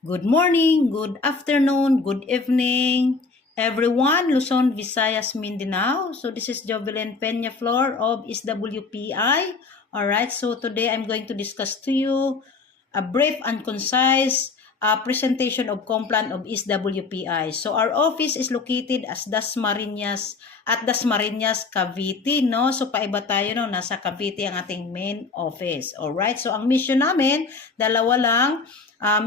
Good morning, good afternoon, good evening, everyone, Luzon, Visayas, Mindanao. So this is Jovelyn Peñaflor of SWPI. Alright, so today I'm going to discuss to you a brief and concise presentation of Complan of SWPI. So our office is located as Dasmariñas at Dasmariñas, Cavite, no? So paiba tayo, no? Nasa Cavite ang ating main office. Alright, so ang mission namin, dalawa lang.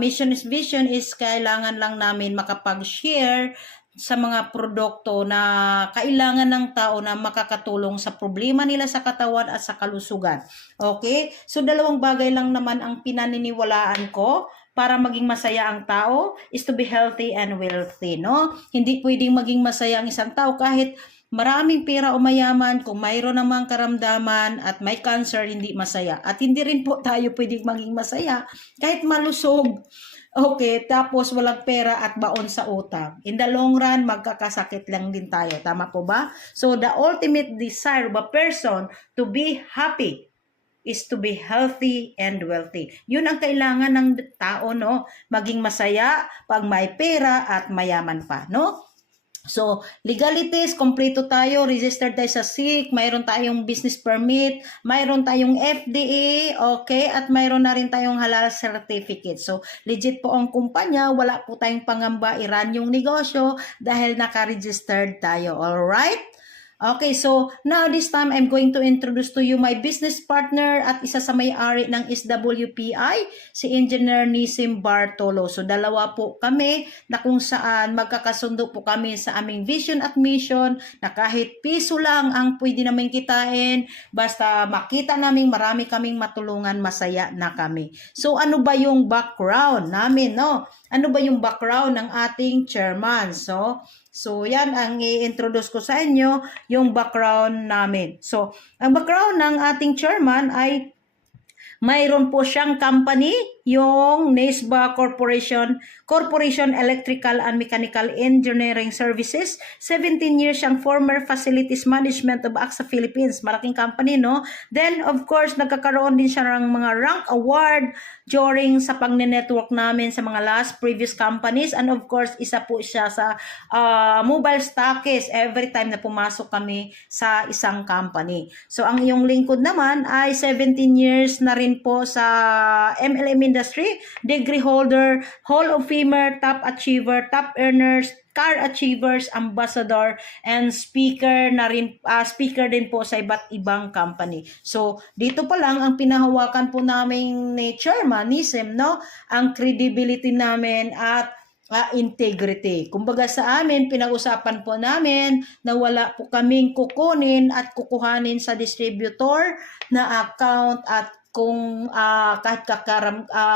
Mission is vision is kailangan lang namin makapag-share sa mga produkto na kailangan ng tao na makakatulong sa problema nila sa katawan at sa kalusugan. Okay? So dalawang bagay lang naman ang pinaniniwalaan ko para maging masaya ang tao is to be healthy and wealthy, no? Hindi pwedeng maging masaya ang isang tao kahit maraming pera o mayaman, kung mayroon namang karamdaman at may cancer, hindi masaya. At hindi rin po tayo pwedeng maging masaya kahit malusog. Okay, tapos walang pera at baon sa utang. In the long run, magkakasakit lang din tayo. Tama po ba? So, the ultimate desire of a person to be happy is to be healthy and wealthy. Yun ang kailangan ng tao, no? Maging masaya pag may pera at mayaman pa, no? So, legalities, kompleto tayo, registered tayo sa SIC, mayroon tayong business permit, mayroon tayong FDA, okay, at mayroon na rin tayong halal certificate. So, legit po ang kumpanya, wala po tayong pangamba iran yung negosyo dahil naka-registered tayo, alright? Okay, so now this time I'm going to introduce to you my business partner at isa sa may-ari ng SWPI, si Engineer Nisim Bartolo. So dalawa po kami na kung saan magkakasundo po kami sa aming vision at mission na kahit piso lang ang pwede namin kitain, basta makita namin marami kaming matulungan, masaya na kami. So ano ba yung background namin, no? Ano ba yung background ng ating chairman? So yan ang i-introduce ko sa inyo, yung background namin. So, ang background ng ating chairman ay mayroon po siyang company, yung NESBA Corporation Electrical and Mechanical Engineering Services. 17 years siyang former Facilities Management of AXA Philippines. Malaking company, no? Then, of course, nagkakaroon din siya ng mga rank award during sa pagne-network namin sa mga last previous companies. And of course, isa po siya sa mobile stockist every time na pumasok kami sa isang company. So, ang iyong lingkod naman ay 17 years na rin po sa MLM industry, degree holder, Hall of Famer, top achiever, top earners, car achievers, ambassador, and speaker na rin, speaker din po sa iba't ibang company. So, dito pa lang ang pinahawakan po namin ni Chairman Nisim, no? Ang credibility namin at integrity. Kumbaga sa amin, pinag-usapan po namin na wala po kaming kukunin at kukuhanin sa distributor na account at kung kahit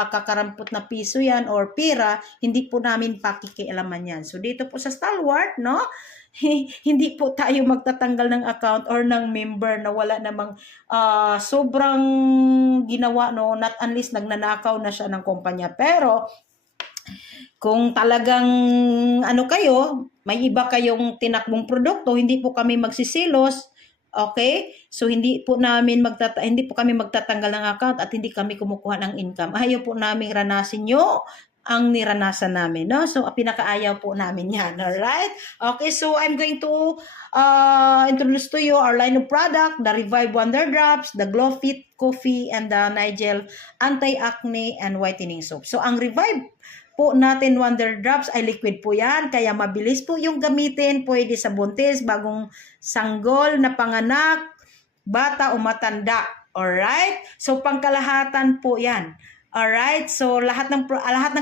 kakarampot na piso yan or pera, hindi po namin pakikialaman yan. So dito po sa Stalwart, no? Hindi po tayo magtatanggal ng account or ng member na wala namang sobrang ginawa, no? Not unless nagnanakaw na siya ng kumpanya. Pero kung talagang kayo, may iba kayong tinakbong produkto, hindi po kami magsisilos. Okay? So hindi po kami magtatanggal ng account at hindi kami kumukuha ng income. Ayaw po namin ranasin nyo ang niranasan namin, no? So pinakaayaw po namin 'yan. All right? Okay, so I'm going to introduce to you our line of product, the Revive Wonder Drops, the Glow Fit Coffee, and the Nigel Anti-Acne and Whitening Soap. So ang Revive po natin Wonder Drops ay liquid po yan, kaya mabilis po yung gamitin, pwede sa buntis, bagong sanggol na panganak, bata o matanda. Alright? So pangkalahatan po yan. Alright? So lahat ng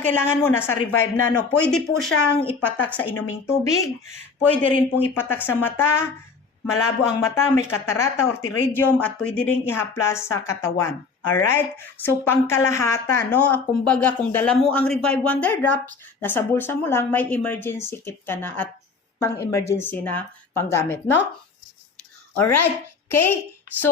kailangan mo nasa Revive na, no? Pwede po siyang ipatak sa inuming tubig, pwede rin pong ipatak sa mata, malabo ang mata, may katarata or pterygium, at pwede rin ihaplas sa katawan. Alright? So, pangkalahatan, no? Kumbaga, kung dala mo ang Revive Wonder Drops, nasa bulsa mo lang, may emergency kit ka na at pang-emergency na panggamit, no? Alright? Okay? So,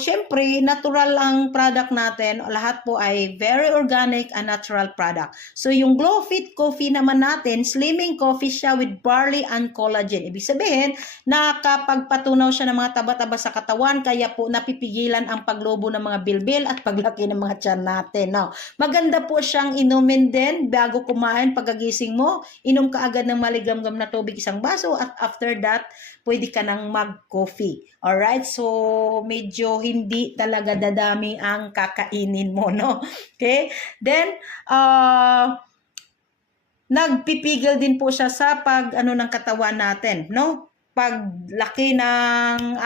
syempre, natural ang product natin. Lahat po ay very organic and natural product. So, yung Glow Fit Coffee naman natin, slimming coffee siya with barley and collagen. Ibig sabihin, nakapagpatunaw siya ng mga taba-taba sa katawan, kaya po napipigilan ang paglobo ng mga bilbil at paglaki ng mga tiyan natin. Now, maganda po siyang inumin din bago kumain pagkagising mo. Inom ka agad ng maligamgam na tubig, isang baso, at after that, pwede ka nang mag-coffee. Alright? So, medyo hindi talaga dadami ang kakainin mo, no? Okay? Then, nagpipigil din po siya sa ng katawan natin, no? Paglaki ng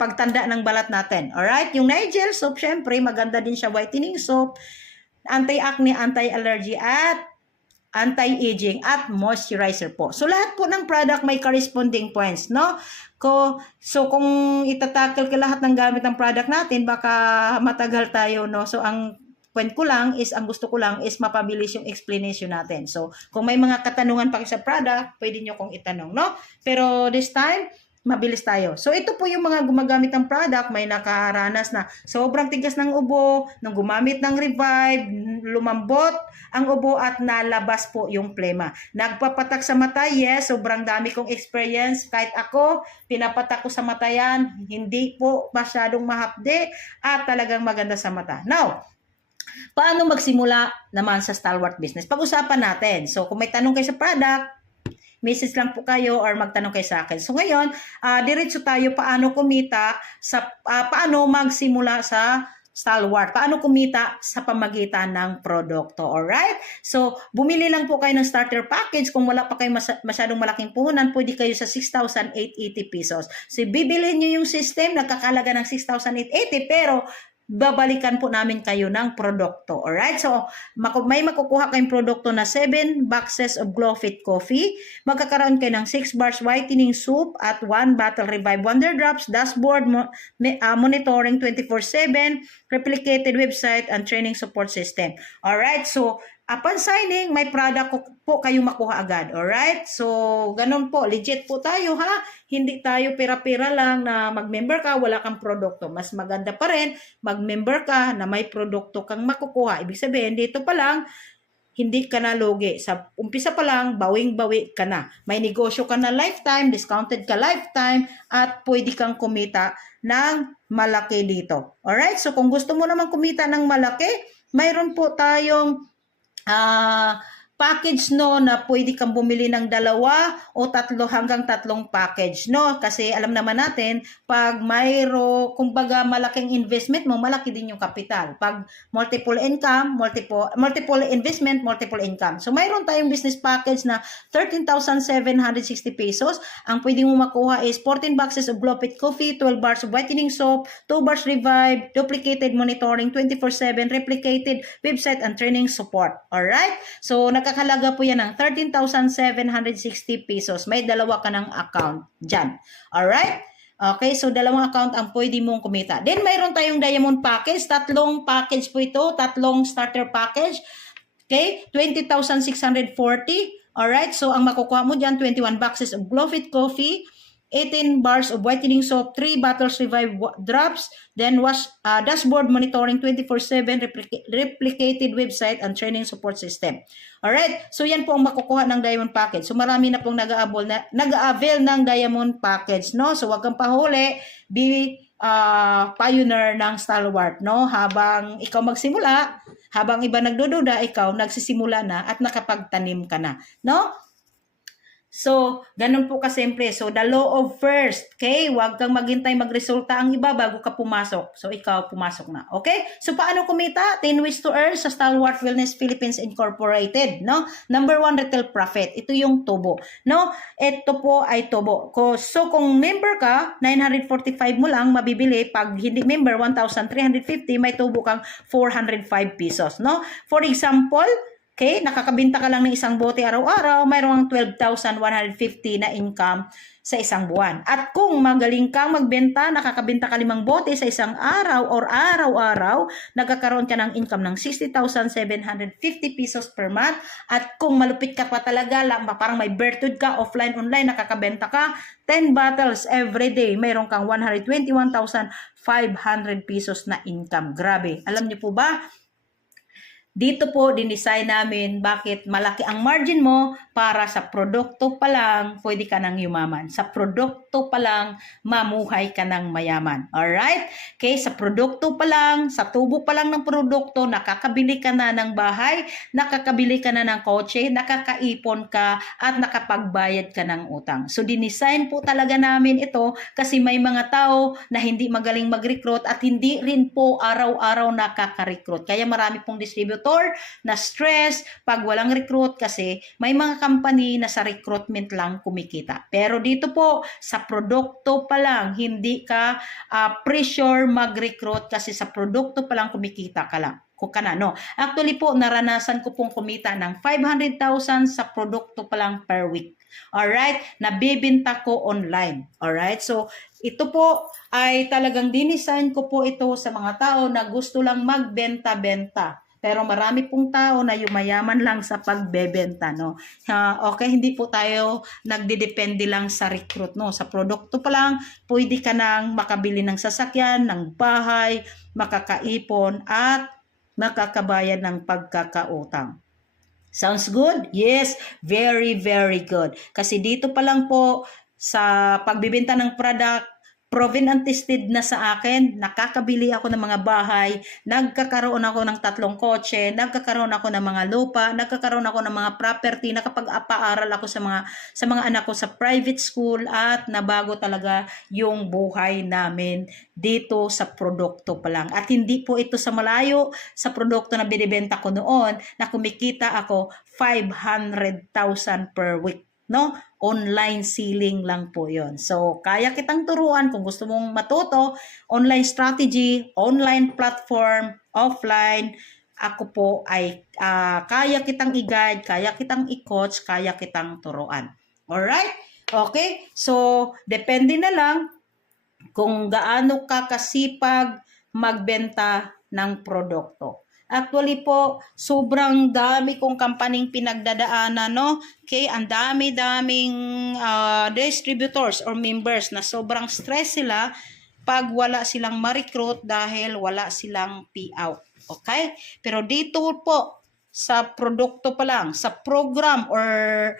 pagtanda ng balat natin. Alright? Yung Nigel soap, syempre, maganda din siya, whitening soap, anti-acne, anti-allergy, at anti-aging at moisturizer po. So, lahat po ng product may corresponding points, no? So, kung itatakil ka lahat ng gamit ng product natin, baka matagal tayo, no? So, ang gusto ko lang is mapabilis yung explanation natin. So, kung may mga katanungan pa sa product, pwede nyo kong itanong, no? Pero this time, mabilis tayo. So, ito po yung mga gumagamit ng product. May nakaranas na sobrang tigas ng ubo, nung gumamit ng Revive, lumambot ang ubo at nalabas po yung plema. Nagpapatak sa mata, yes, sobrang dami kong experience. Kahit ako, pinapatak ko sa mata yan, hindi po masyadong mahapde at talagang maganda sa mata. Now, paano magsimula naman sa stalwart business? Pag-usapan natin. So, kung may tanong kayo sa product, message lang po kayo or magtanong kayo sa akin. So ngayon, diretso tayo paano kumita paano magsimula sa stalwart. Paano kumita sa pamagitan ng produkto. Alright? So, bumili lang po kayo ng starter package. Kung wala pa kayo masyadong malaking puhunan, pwede kayo sa 6,880 pesos. So, bibilhin nyo yung system, nagkakalaga ng 6,880, pero babalikan po namin kayo ng produkto. Alright? So, may makukuha kayong produkto na 7 boxes of Glow Fit Coffee. Magkakaroon kayo ng 6 bars whitening soup at 1 bottle Revive Wonder Drops, dashboard, monitoring 24/7, replicated website, and training support system. Alright? So, upon signing, may product po kayong makuha agad. Alright? So, ganun po. Legit po tayo, ha? Hindi tayo pira-pira lang na mag-member ka, wala kang produkto. Mas maganda pa rin, mag-member ka na may produkto kang makukuha. Ibig sabihin, dito pa lang, hindi ka na lugi. Sa umpisa pa lang, bawing-bawi ka na. May negosyo ka na lifetime, discounted ka lifetime, at pwede kang kumita ng malaki dito. Alright? So, kung gusto mo naman kumita ng malaki, mayroon po tayong package, no, na pwede kang bumili ng 2 o 3 hanggang 3 package, no, kasi alam naman natin pag kumbaga malaking investment mo, malaki din yung kapital. Pag multiple income, multiple investment, multiple income. So mayroon tayong business package na 13,760 pesos. Ang pwede mo makuha is 14 boxes of Glow Fit Coffee, 12 bars of whitening soap, 2 bars Revive, duplicated monitoring 24/7, replicated website, and training support. Alright? So nakakalaga po yan ng 13,760 pesos. May 2 ka ng account dyan. Alright? Okay, so 2 account ang pwede mong kumita. Then, mayroon tayong diamond package. 3 package po ito. 3 starter package. Okay, 20,640. Alright, so ang makukuha mo dyan, 21 boxes of Glow Fit Coffee, 18 bars of whitening soap, 3 bottles Revive drops, then dashboard monitoring 24/7, replicated website, and training support system. Alright, so yan po ang makukuha ng diamond package. So marami na pong nag-a-avail ng diamond package, no? So wag kang pahuli, be pioneer ng stalwart, no? Habang ikaw magsimula, habang iba nagdududa, ikaw nagsisimula na at nakapagtanim ka na, no? So, ganun po kasimple. So, the law of first. Okay? Huwag kang maghintay magresulta ang iba bago ka pumasok. So, ikaw pumasok na. Okay? So, paano kumita? 10 ways to earn sa Stalwart Wellness Philippines Incorporated. No? Number 1, retail profit. Ito yung tubo. No? Ito po ay tubo. So, kung member ka, 945 mo lang mabibili. Pag hindi member, 1,350, may tubo kang 405 pesos. No? For example, Okay? Nakakabenta ka lang ng isang bote araw-araw, mayroong 12,150 na income sa isang buwan. At kung magaling kang magbenta, nakakabenta ka 5 bote sa isang araw or araw-araw, nagkakaroon ka ng income ng 60,750 pesos per month. At kung malupit ka pa talaga, parang may bertud ka, offline, online, nakakabenta ka 10 bottles every day, mayroon kang 121,500 pesos na income. Grabe. Alam niyo po ba? Dito po, dinesign namin bakit malaki ang margin mo para sa produkto pa lang, pwede ka nang yumaman. Sa produkto pa lang, mamuhay ka nang mayaman. Alright? Okay, sa produkto pa lang, sa tubo pa lang ng produkto, nakakabili ka na ng bahay, nakakabili ka na ng kotse, nakakaipon ka, at nakapagbayad ka ng utang. So, dinesign po talaga namin ito kasi may mga tao na hindi magaling mag-recruit at hindi rin po araw-araw nakaka-recruit. Kaya marami pong distributor na stress pag walang recruit kasi may mga company na sa recruitment lang kumikita. Pero dito po, sa produkto pa lang, hindi ka pressure mag-recruit kasi sa produkto pa lang kumikita ka lang. No? Actually po, naranasan ko pong kumita ng 500,000 sa produkto pa lang per week. Alright? Nabibenta ko online. Alright? So, ito po ay talagang dinisign ko po ito sa mga tao na gusto lang magbenta-benta. Pero marami pong tao na yumayaman lang sa pagbebenta, no? Okay, hindi po tayo nagdedepende lang sa recruit, no? Sa produkto pa lang, pwede ka nang makabili ng sasakyan, ng bahay, makakaipon, at makakabayad ng pagkakautang. Sounds good? Yes, very, very good. Kasi dito pa lang po sa pagbibenta ng product, proven and tested na sa akin, nakakabili ako ng mga bahay, nagkakaroon ako ng 3 kotse, nagkakaroon ako ng mga lupa, nagkakaroon ako ng mga property, nakapag-paaral ako sa mga anak ko sa private school at nabago talaga yung buhay namin dito sa produkto pa lang. At hindi po ito sa malayo sa produkto na binibenta ko noon na kumikita ako 500,000 per week. No? Online selling lang po yon. So, kaya kitang turuan kung gusto mong matuto, online strategy, online platform, offline, ako po ay kaya kitang i-guide, kaya kitang i-coach, kaya kitang turuan. Alright? Okay? So, depende na lang kung gaano ka kasipag magbenta ng produkto. Actually po, sobrang dami kong kampaning pinagdadaanan, no? Okay, ang dami-daming distributors or members na sobrang stress sila pag wala silang ma-recruit dahil wala silang payout. Okay? Pero dito po, sa produkto pa lang, sa program or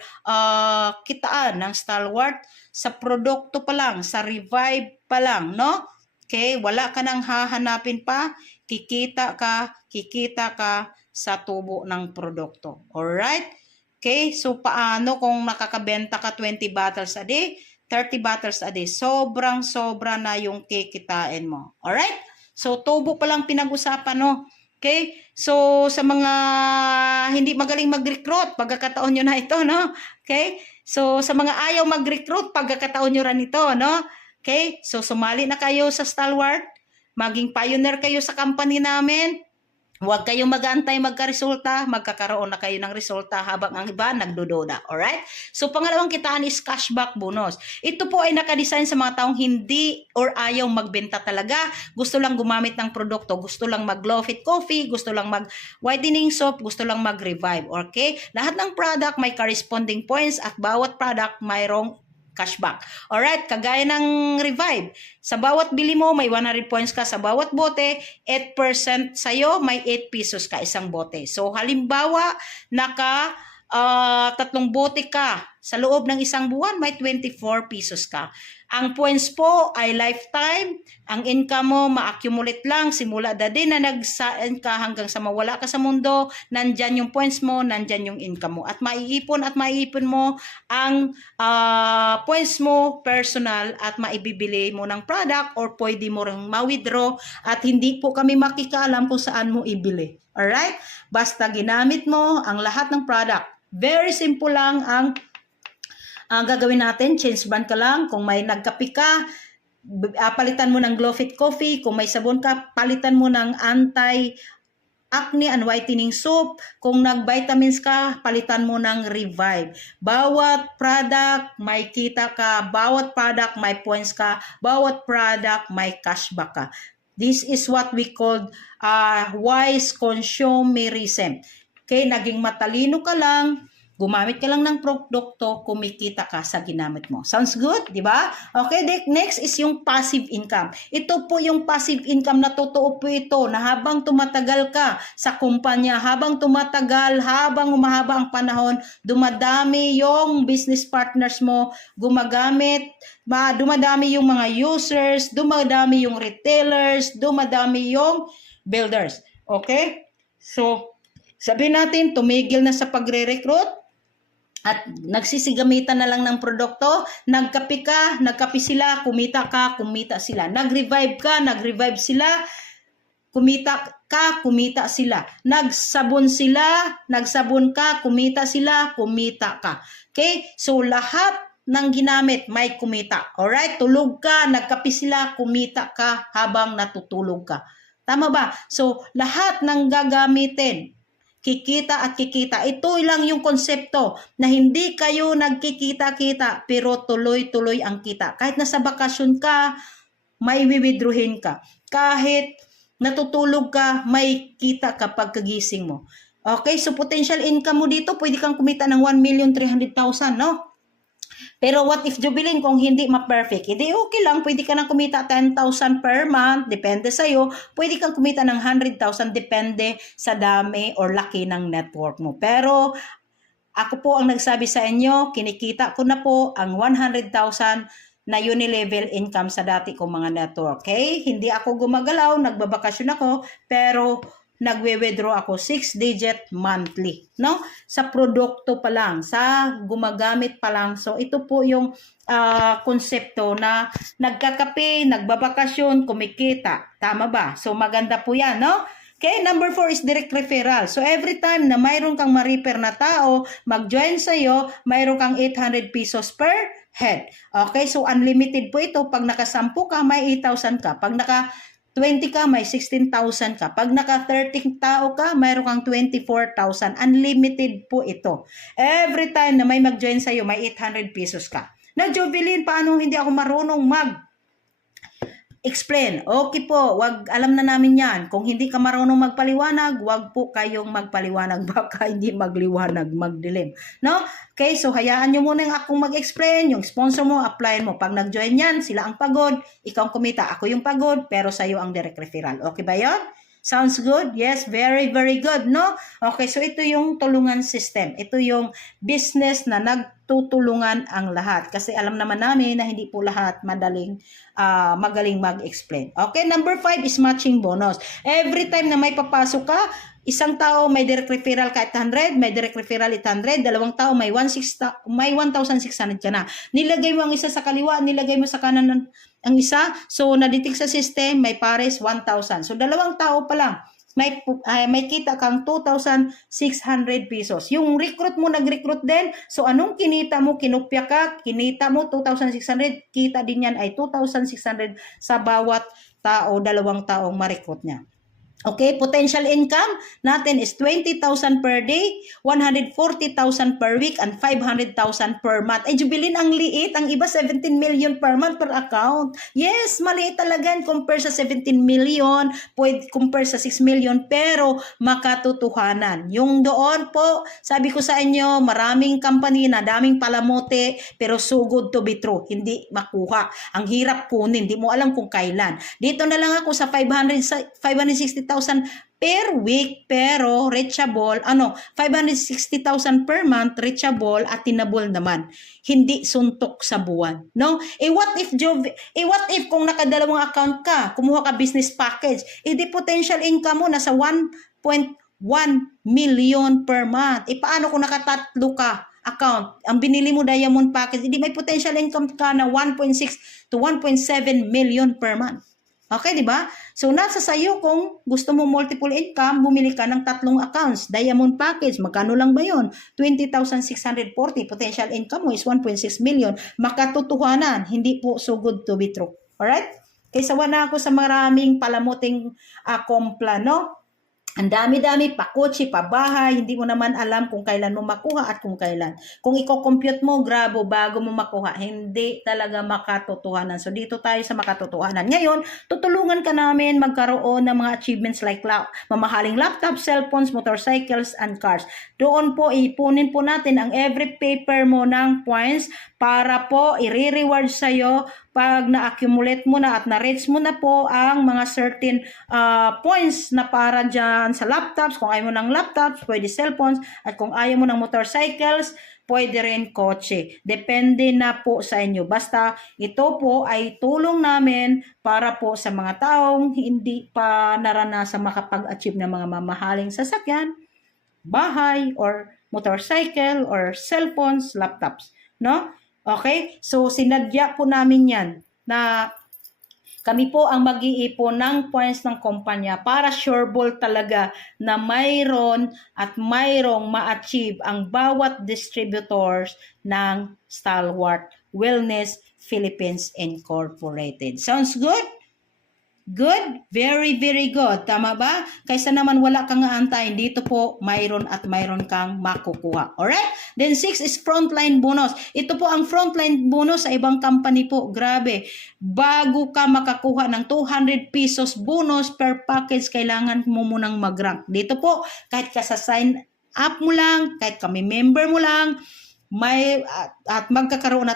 kitaan ng Stalwart, sa produkto pa lang, sa revive pa lang, no? Okay, wala ka nang hahanapin pa, kikita ka sa tubo ng produkto. Alright? Okay, so paano kung nakakabenta ka 20 bottles a day, 30 bottles a day, sobrang-sobra na yung kikitain mo. Alright? So, tubo pa lang pinag-usapan, no? Okay? So, sa mga hindi magaling mag-recruit, pagkakataon nyo na ito, no? Okay? So, sa mga ayaw mag-recruit, pagkakataon nyo rin ito, no? Okay? So, sumali na kayo sa Stalwart. Maging pioneer kayo sa company namin. Huwag kayong mag-aantay magka-resulta. Magkakaroon na kayo ng resulta habang ang iba nagdududa. Alright? So, pangalawang kitaan is cashback bonus. Ito po ay nakadesign sa mga taong hindi or ayaw magbenta talaga. Gusto lang gumamit ng produkto. Gusto lang mag-Glow Fit Coffee. Gusto lang mag-whitening soap. Gusto lang mag-revive. Okay? Lahat ng product may corresponding points at bawat product mayroong cashback. Alright, kagaya ng Revive. Sa bawat bili mo, may 100 points ka. Sa bawat bote, 8% sa'yo, may 8 pesos ka isang bote. So, halimbawa, 3 bote ka. Sa loob ng isang buwan, may 24 pesos ka. Ang points po ay lifetime. Ang income mo, ma-accumulate lang. Simula dati na nag-sign ka hanggang sa mawala ka sa mundo, nandyan yung points mo, nandyan yung income mo. At maiipon mo ang points mo personal at maibibili mo ng product or pwede mo ring ma-withdraw at hindi po kami makikaalam kung saan mo ibili. Alright? Basta ginamit mo ang lahat ng product. Very simple lang ang gagawin natin, change brand ka lang. Kung may nagkape ka, palitan mo ng Glow Fit Coffee. Kung may sabon ka, palitan mo ng acne and whitening soap. Kung nag-vitamins ka, palitan mo ng Revive. Bawat product, may kita ka. Bawat product, may points ka. Bawat product, may cashback ka. This is what we call wise consumerism. Okay, naging matalino ka lang, gumamit ka lang ng produkto, kumikita ka sa ginamit mo. Sounds good, di ba? Okay, next is yung passive income. Ito po yung passive income na totoo po ito na habang tumatagal ka sa kumpanya, habang tumatagal, habang umahaba ang panahon, dumadami yung business partners mo, dumadami yung mga users, dumadami yung retailers, dumadami yung builders. Okay? So, sabihin natin, tumigil na sa pagre-recruit, at nagsisigamitan na lang ng produkto, nagkape sila, kumita ka, kumita sila. Nag-revive ka, nag-revive sila, kumita ka, kumita sila. Nagsabon ka, kumita sila, kumita ka. Okay? So, lahat ng ginamit may kumita. Alright? Tulog ka, nagkape sila, kumita ka habang natutulog ka. Tama ba? So, lahat ng gagamitin, kikita at kikita. Ito lang yung konsepto na hindi kayo nagkikita-kita pero tuloy-tuloy ang kita. Kahit nasa bakasyon ka, may withdrawin ka. Kahit natutulog ka, may kita kapag kagising mo. Okay, so potential income mo dito, pwede kang kumita ng 1,300,000, no? Pero what if, Jubilin, kung hindi ma-perfect? Hindi, okay lang. Pwede ka nang kumita 10,000 per month. Depende sa'yo. Pwede kang kumita ng 100,000. Depende sa dami or laki ng network mo. Pero ako po ang nagsabi sa inyo, kinikita ko na po ang 100,000 na unilevel income sa dati kong mga network. Okay? Hindi ako gumagalaw, nagbabakasyon ako, pero nagwe-withdraw ako 6-digit monthly, no? Sa produkto pa lang, sa gumagamit pa lang. So, ito po yung konsepto na nagkakape, nagbabakasyon, kumikita. Tama ba? So, maganda po yan, no? Okay, number 4 is direct referral. So, every time na mayroon kang ma-refer na tao, mag-join sa'yo, mayroon kang 800 pesos per head. Okay, so unlimited po ito. Pag naka-10 ka, may 8,000 ka. Pag naka-20 ka, may 16,000 ka. Pag naka-30 tao ka, mayroon kang 24,000. Unlimited po ito. Every time na may mag-join sa'yo, may 800 pesos ka. Na, Jovelyn, paano hindi ako marunong explain? Okay po, alam na namin yan. Kung hindi ka marunong magpaliwanag, wag po kayong magpaliwanag. Baka hindi magliwanag, magdilim. No? Okay, so hayaan nyo muna yung akong mag-explain. Yung sponsor mo, apply mo. Pag nag-join yan, sila ang pagod. Ikaw ang kumita, ako yung pagod, pero sa'yo ang direct referral. Okay ba yun? Sounds good? Yes, very, very good, no? Okay, so ito yung tulungan system. Ito yung business na nagtutulungan ang lahat. Kasi alam naman namin na hindi po lahat magaling mag-explain. Okay, number 5 is matching bonus. Every time na may papasok ka, isang tao may direct referral ka 800, may direct referral 800, dalawang tao may 1,600 ka na. Nilagay mo ang isa sa kaliwa, nilagay mo sa kanan ang isa, so na-detect sa system, may pares 1,000. So dalawang tao pa lang, may kita kang 2,600 pesos. Yung recruit mo, nag-recruit din, so anong kinita mo, kinupya ka, kinita mo 2,600, kita din yan ay 2,600 sa bawat tao, dalawang taong ma-recruit niya. Okay, potential income natin is 20,000 per day, 140,000 per week, and 500,000 per month. Ay, Jubilin, ang liit. Ang iba, 17 million per month per account. Yes, maliit talaga compare sa 17 million, pwede compare sa 6 million, pero makatotohanan. Yung doon po, sabi ko sa inyo, maraming company na daming palamote, pero so good to be true. Hindi makuha. Ang hirap kunin, hindi mo alam kung kailan. Dito na lang ako sa 560,000 per week, pero reachable, 560,000 per month, reachable at tinable naman. Hindi suntok sa buwan, no? What if kung nakadalawang account ka, kumuha ka business package, di potential income mo nasa 1.1 million per month. Paano kung nakatatlo ka account, ang binili mo diamond package, hindi may potential income ka na 1.6 to 1.7 million per month. Okay, di ba? So, nasa sayo kung gusto mo multiple income, bumili ka ng 3 accounts. Diamond package, magkano lang ba yun? 20,640. Potential income mo is 1.6 million. Makatotohanan, hindi po so good to be true. Alright? Kaya sawa na ako sa maraming palamuting kompla, no? Ang dami-dami, pa kotse, pa bahay, hindi mo naman alam kung kailan mo makuha at kung kailan. Kung i-compute mo, grabo, bago mo makuha, hindi talaga makatotohanan. So, dito tayo sa makatotohanan. Ngayon, tutulungan ka namin magkaroon ng mga achievements like mamahaling laptop, cellphones, motorcycles, and cars. Doon po, ipunin po natin ang every paper mo ng points para po i-reward sa'yo pag na-accumulate mo na at na-reach mo na po ang mga certain points na para dyan sa laptops. Kung ayaw mo ng laptops, pwede cellphones. At kung ayaw mo ng motorcycles, pwede rin kotse. Depende na po sa inyo. Basta ito po ay tulong namin para po sa mga taong hindi pa naranasan makapag-achieve ng mga mamahaling sasakyan, bahay, or motorcycle, or cellphones, laptops. No? Okay? So, sinadya po namin yan na kami po ang mag-iipon ng points ng kumpanya para sureball talaga na mayroon at mayroong ma-achieve ang bawat distributors ng Stalwart Wellness Philippines Incorporated. Sounds good? Good? Very, very good. Tama ba? Kaysa naman wala kang aantayin, dito po mayroon at mayroon kang makukuha. Alright? Then 6 is frontline bonus. Ito po ang frontline bonus sa ibang company po. Grabe. Bago ka makakuha ng 200 pesos bonus per package, kailangan mo munang mag-rank. Dito po, kahit ka sa sign up mo lang, kahit kami member mo lang, at magkakaroon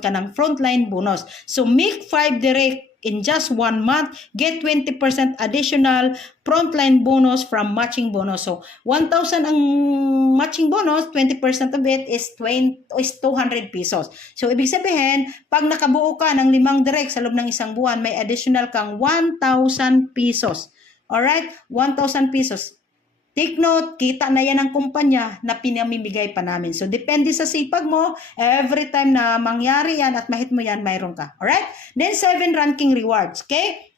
ka ng frontline bonus. So make 5 direct in just 1 month, get 20% additional frontline bonus from matching bonus. So 1,000 ang matching bonus, 20% of it is 200 pesos. So ibig sabihin, pag nakabuo ka ng 5 direct sa loob ng isang buwan, may additional kang 1,000 pesos. Alright? 1,000 pesos. Take note, kita na yan ang kumpanya na pinamimigay pa namin. So, depende sa sipag mo. Every time na mangyari yan at mahit mo yan, mayroon ka. Alright? Then, 7 ranking rewards. Okay?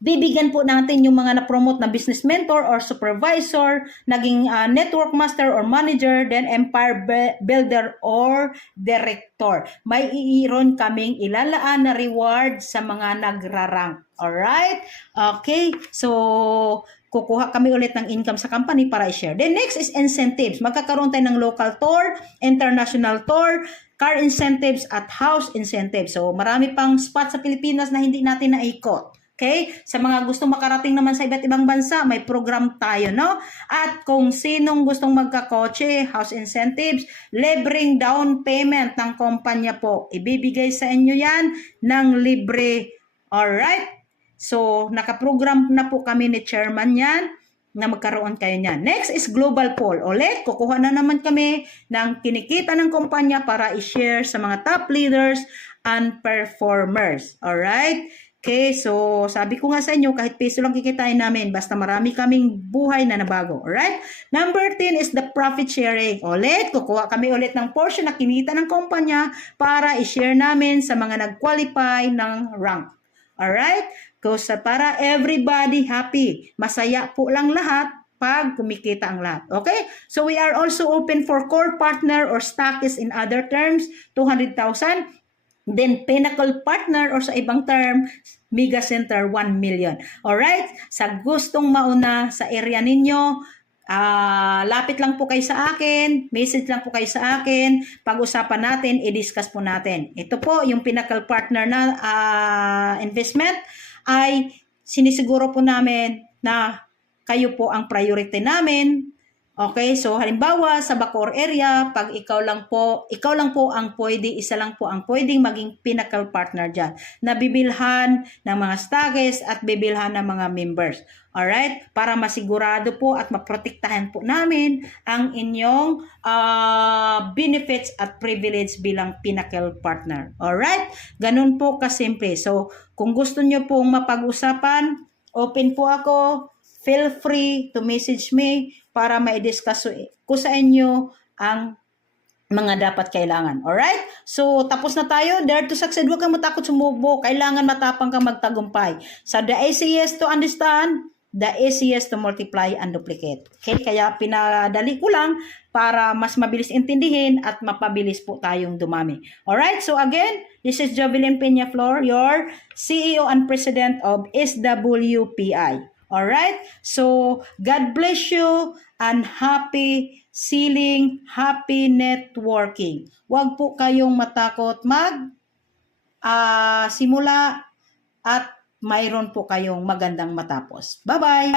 Bibigyan po natin yung mga na-promote na business mentor or supervisor, naging network master or manager, then empire builder or director. May iiron kaming ilalaan na reward sa mga nagrarank. Alright? Okay? So, kukuha kami ulit ng income sa company para i-share. Then next is incentives. Magkakaroon tayo ng local tour, international tour, car incentives, at house incentives. So, marami pang spot sa Pilipinas na hindi natin naikot. Okay? Sa mga gustong makarating naman sa iba't ibang bansa, may program tayo, no? At kung sinong gustong magkakotse, house incentives, libreng down payment ng kumpanya po. Ibibigay sa inyo yan ng libre. Alright? So, nakaprogram na po kami ni chairman yan na magkaroon kayo niyan. Next is global poll. Ulit, kukuha na naman kami ng kinikita ng kumpanya para i-share sa mga top leaders and performers. Alright? Okay, so sabi ko nga sa inyo, kahit peso lang kikitain namin, basta marami kaming buhay na nabago. Alright? Number 10 is the profit sharing. Ulit, kukuha kami ulit ng portion na kinita ng kumpanya para i-share namin sa mga nag-qualify ng rank. Alright? So, para everybody happy. Masaya po lang lahat pag kumikita ang lahat. Okay? So, we are also open for core partner or stockists in other terms, 200,000. Then, pinnacle partner or sa ibang term, mega center, 1 million. Alright? Sa gustong mauna sa area ninyo, lapit lang po kayo sa akin, message lang po kayo sa akin, pag-usapan natin, i-discuss po natin. Ito po, yung pinnacle partner na investment, ay sinisiguro po namin na kayo po ang priority namin. Okay, so halimbawa sa Bacoor area, pag ikaw lang po ang pwede, isa lang po ang pwedeng maging pinnacle partner dyan. Nabibilhan ng mga stockists at bibilhan ng mga members. Alright? Para masigurado po at maprotektahan po namin ang inyong benefits at privilege bilang pinnacle partner. Alright? Ganun po kasimple. So, kung gusto nyo pong mapag-usapan, open po ako. Feel free to message me para ma-discuss ko sa inyo ang mga dapat kailangan. Alright? So, tapos na tayo. Dare to succeed. Huwag kang matakot sumubo. Kailangan matapang kang magtagumpay. So, the easiest to understand, the easiest to multiply and duplicate. Okay? Kaya pinadali ko lang para mas mabilis intindihin at mapabilis po tayong dumami. Alright? So, again, this is Jovelyn Peñaflor, your CEO and President of SWPI. Alright? So, God bless you and happy selling, happy networking. Huwag po kayong matakot simula at mayroon po kayong magandang matapos. Bye-bye!